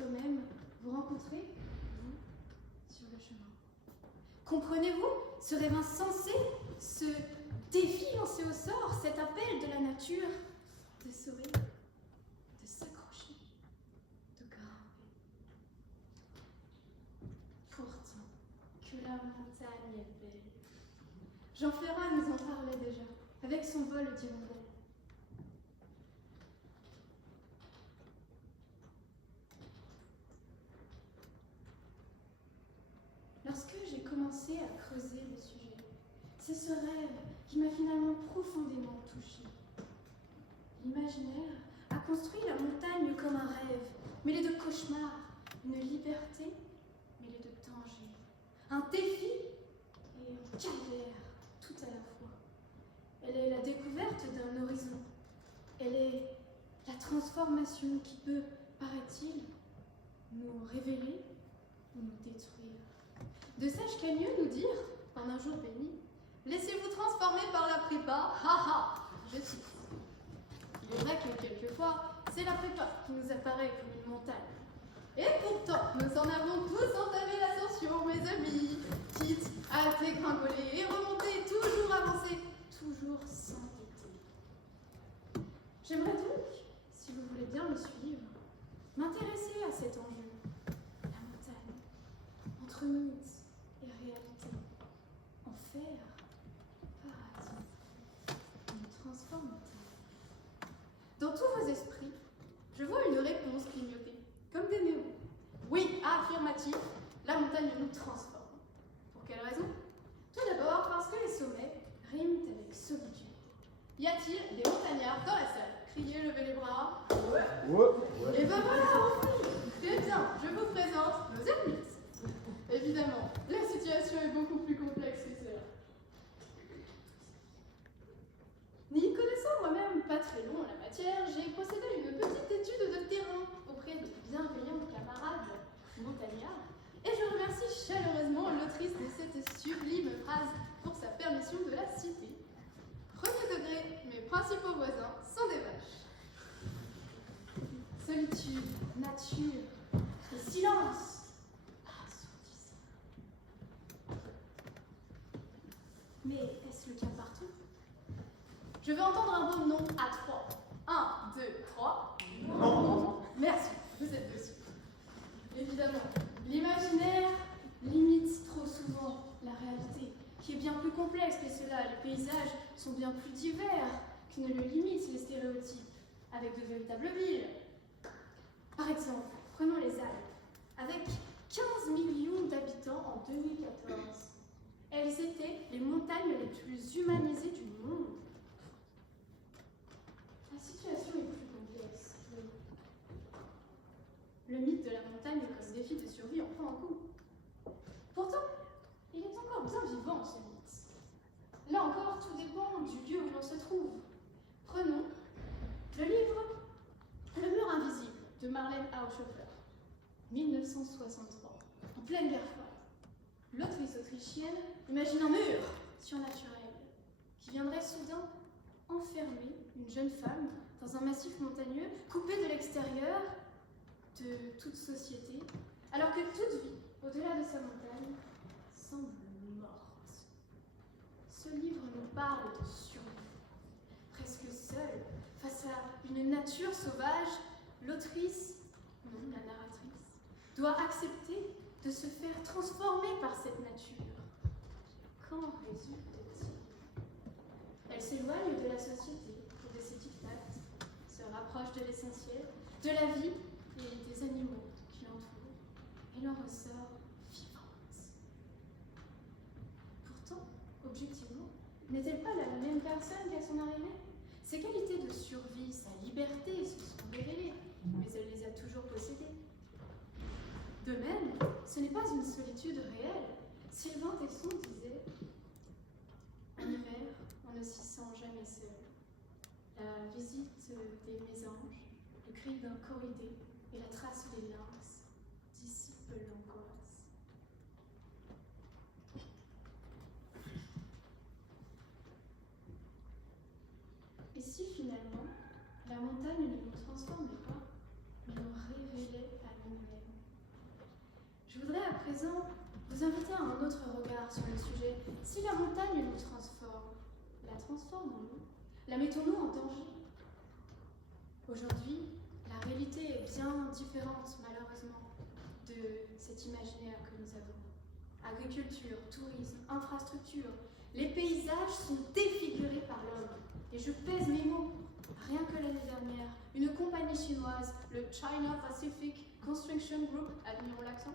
lorsque même vous rencontrez, vous, sur le chemin. Comprenez-vous ce rêve insensé, ce défi lancé au sort, cet appel de la nature de sourire, de s'accrocher, de grimper. Pourtant, que la montagne est belle. Jean Ferrat nous en parlait déjà, avec son vol d'hirondelle. Lorsque j'ai commencé à creuser le sujet, c'est ce rêve qui m'a finalement profondément touchée. L'imaginaire a construit la montagne comme un rêve, mêlé de cauchemars, une liberté mêlée de danger, un défi et un calvaire tout à la fois. Elle est la découverte d'un horizon. Elle est la transformation qui peut, paraît-il, nous révéler ou nous détruire. De sages cagneux nous dire, en un jour béni, « Laissez-vous transformer par la prépa, haha !» Je cite. Il est vrai que quelquefois, c'est la prépa qui nous apparaît comme une montagne. Et pourtant, nous en avons tous entamé l'ascension, mes amis, quitte à dégringoler et remonter, toujours avancer, toujours s'entêter. J'aimerais donc, si vous voulez bien me suivre, m'intéresser à cet enjeu, la montagne, entre mythe et réalité, en faire paradis, une transforme-t-elle. Dans tous vos esprits, je vois une réponse clignoter, comme des néons. Oui, affirmatif, la montagne nous transforme. Pour quelle raison? Tout d'abord parce que les sommets riment avec solitude. Y a-t-il des montagnards dans la salle? Criez, levez les bras. Ouais. Et ben voilà, enfin. Très bien, je vous présente nos ermites. Évidemment, la situation est beaucoup plus complexe que cela. N'y connaissant moi-même pas très long la matière, j'ai procédé à une petite étude de terrain auprès de bienveillants camarades montagnards, et je remercie chaleureusement l'autrice de cette sublime phrase pour sa permission de la citer. Premier degré, mes principaux voisins sont des vaches. Solitude, nature et silence. Assourdissant. Mais est-ce le cas partout? Je veux entendre un beau nom à 3. 1, 2, 3. Non. Merci, vous êtes dessus. Évidemment, l'imaginaire limite trop souvent la réalité, qui est bien plus complexe que cela. Les paysages sont bien plus divers que ne le limitent les stéréotypes, avec de véritables villes. Par exemple, prenons les Alpes. Avec 15 millions d'habitants en 2014, elles étaient les montagnes les plus humanisées du monde. La situation est plus complexe. Le mythe de la montagne comme défi de survie en prend un coup. Pourtant, il est encore bien vivant, ce mythe. Là encore, tout dépend du lieu où l'on se trouve. Prenons le livre Le mur invisible de Marlène Haushofer, 1963, en pleine guerre froide. L'autrice autrichienne imagine un mur surnaturel qui viendrait soudain enfermer une jeune femme dans un massif montagneux, coupé de l'extérieur de toute société, alors que toute vie, au-delà de sa montagne, semble morte. Ce livre nous parle de survie. Presque seule, face à une nature sauvage, l'autrice, non la narratrice, doit accepter de se faire transformer par cette nature. Qu'en résulte-t-il? Elle s'éloigne de la société et de ses dictates, se rapproche de l'essentiel, de la vie et des animaux qui l'entourent, et l'en ressort vivante. Pourtant, objectivement, n'est-elle pas la même personne qu'à son arrivée? Ses qualités de survie, sa liberté se sont révélées, mais elle les a toujours possédées. De même, ce n'est pas une solitude réelle. Sylvain Tesson disait « En hiver, on ne s'y sent jamais seul. La visite des mésanges, le cri d'un corridé et la trace des lynx dissipent l'angoisse. » Et si finalement, la montagne ne nous transformait pas, mais nous révélait à nous-mêmes? un autre regard sur le sujet. Si la montagne nous transforme, la transformons-nous? La mettons-nous en danger? Aujourd'hui, la réalité est bien différente, malheureusement, de cet imaginaire que nous avons. Agriculture, tourisme, infrastructure, les paysages sont défigurés par l'homme. Et je pèse mes mots. Rien que l'année dernière, une compagnie chinoise, le China Pacific Construction Group, admirons l'accent,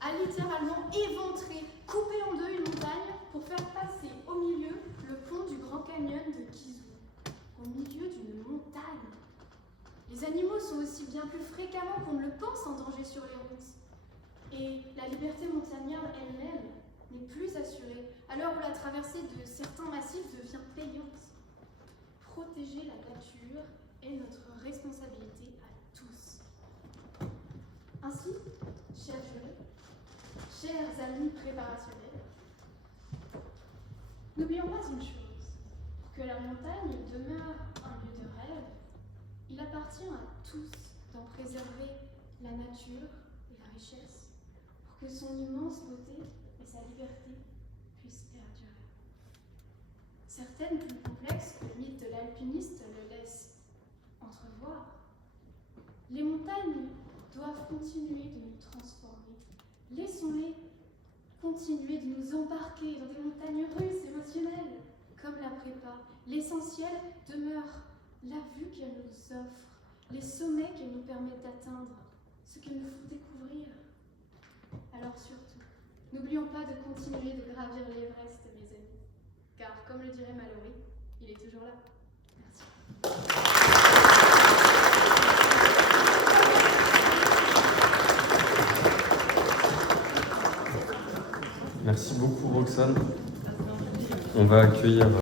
a littéralement éventré, coupé en deux une montagne pour faire passer au milieu le pont du Grand Canyon de Gizou. Au milieu d'une montagne. Les animaux sont aussi bien plus fréquemment qu'on ne le pense en danger sur les routes. Et la liberté montagnarde elle-même n'est plus assurée à l'heure où la traversée de certains massifs devient payante. Protéger la nature est notre responsabilité à tous. Ainsi, chers jurés, chers amis préparationnels, n'oublions pas une chose. Pour que la montagne demeure un lieu de rêve, il appartient à tous d'en préserver la nature et la richesse pour que son immense beauté et sa liberté puissent perdurer. Certaines plus complexes que le mythe de l'alpiniste le laissent entrevoir. Les montagnes doivent continuer de nous transformer. Laissons-les continuer de nous embarquer dans des montagnes russes émotionnelles. Comme la prépa, l'essentiel demeure la vue qu'elle nous offre, les sommets qu'elle nous permet d'atteindre, ce qu'elle nous faut découvrir. Alors surtout, n'oublions pas de continuer de gravir l'Everest, mes amis. Car, comme le dirait Mallory, il est toujours là. Merci beaucoup, Roxane. On va accueillir